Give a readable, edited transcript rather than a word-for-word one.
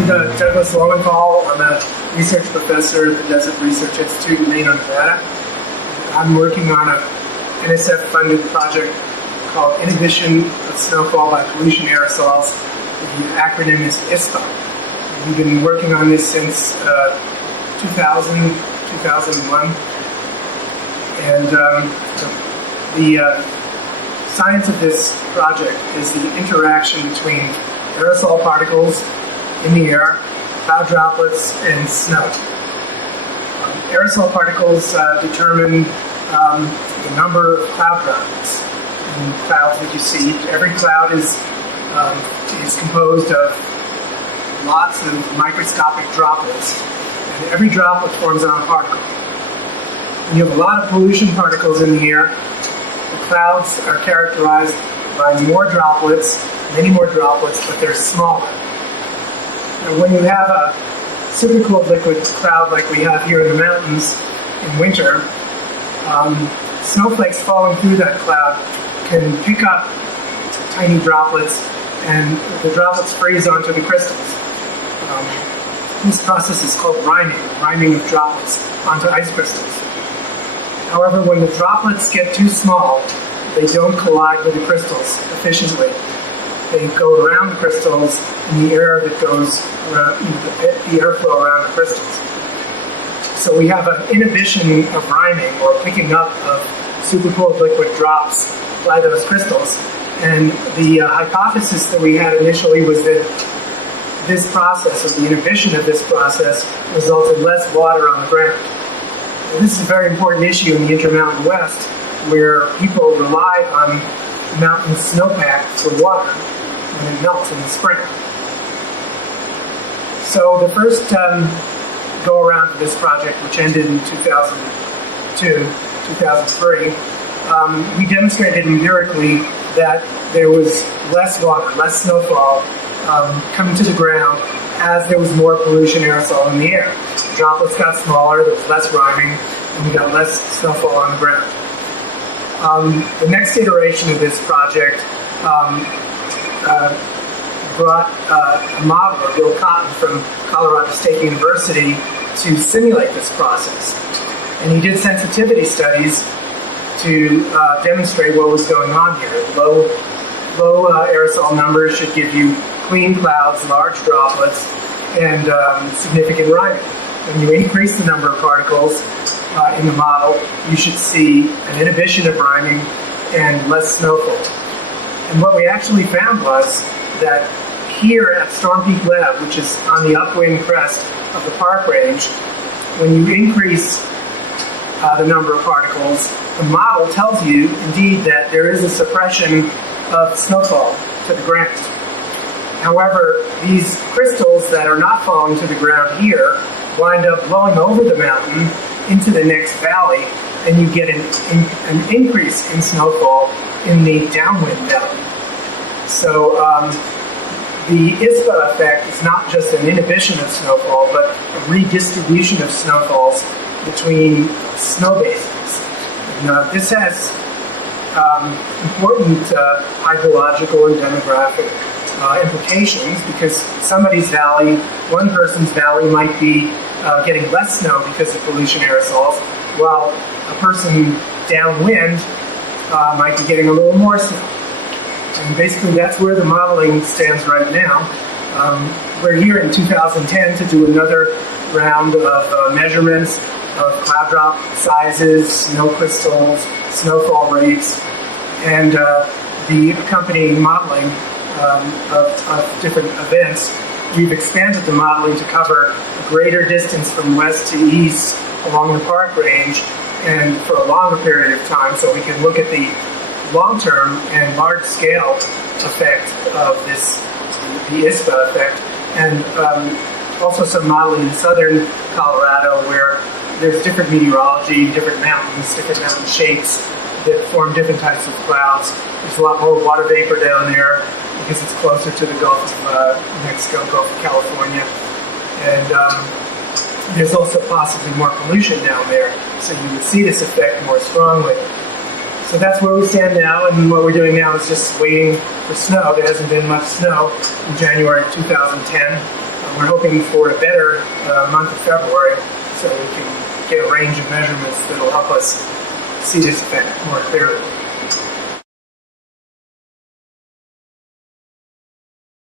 I'm Douglas Lowenthal. I'm a research professor at the Desert Research Institute in Reno, Nevada. I'm working on a NSF-funded project called Inhibition of Snowfall by Pollution Aerosols. The acronym is ISPA. We've been working on this since 2001. And the science of this project is the interaction between aerosol particles in the air, cloud droplets, and snow. Aerosol particles determine the number of cloud droplets in clouds that you see. Every cloud is composed of lots of microscopic droplets, and every droplet forms on a particle. When you have a lot of pollution particles in the air, the clouds are characterized by more droplets, many more droplets, but they're smaller. Now, when you have a supercooled liquid cloud like we have here in the mountains in winter, snowflakes falling through that cloud can pick up tiny droplets, and the droplets freeze onto the crystals. This process is called riming of droplets onto ice crystals. However, when the droplets get too small, they don't collide with the crystals efficiently. They go around the crystals in the air that goes around, the airflow around the crystals. So we have an inhibition of riming, or picking up of supercooled liquid drops by those crystals. And the hypothesis that we had initially was that this process, or the inhibition of this process, results in less water on the ground. And this is a very important issue in the Intermountain West, where people rely on mountain snowpack for water when it melts in the spring. So the first go around of this project, which ended in 2002, 2003, we demonstrated empirically that there was less water, less snowfall coming to the ground as there was more pollution aerosol in the air. The droplets got smaller, there was less riming, and we got less snowfall on the ground. The next iteration of this project brought a modeler, Bill Cotton from Colorado State University, to simulate this process. And he did sensitivity studies to demonstrate what was going on here. Low aerosol numbers should give you clean clouds, large droplets, and significant riming. When you increase the number of particles in the model, you should see an inhibition of riming and less snowfall. And what we actually found was that here at Storm Peak Lab, which is on the upwind crest of the park range, when you increase the number of particles, the model tells you, indeed, that there is a suppression of snowfall to the ground. However, these crystals that are not falling to the ground here wind up blowing over the mountain into the next valley, and you get an increase in snowfall in the downwind valley. So the ISPA effect is not just an inhibition of snowfall, but a redistribution of snowfalls between snow basins. And this has important hydrological and demographic implications, because somebody's valley, one person's valley, might be getting less snow because of pollution aerosols, while a person downwind might be getting a little more snow. And basically that's where the modeling stands right now. We're here in 2010 to do another round of measurements of cloud drop sizes, snow crystals, snowfall rates, and the accompanying modeling of different events. We've expanded the modeling to cover a greater distance from west to east along the park range and for a longer period of time, so we can look at the long-term and large-scale effect of this, the ISPA effect, and also some modeling in southern Colorado where there's different meteorology, different mountains, different mountain shapes that form different types of clouds. There's a lot more water vapor down there because it's closer to the Gulf of Mexico, Gulf of California. And there's also possibly more pollution down there, so you would see this effect more strongly. So that's where we stand now, and what we're doing now is just waiting for snow. There hasn't been much snow in January of 2010. We're hoping for a better month of February so we can get a range of measurements that will help us see this effect more clearly.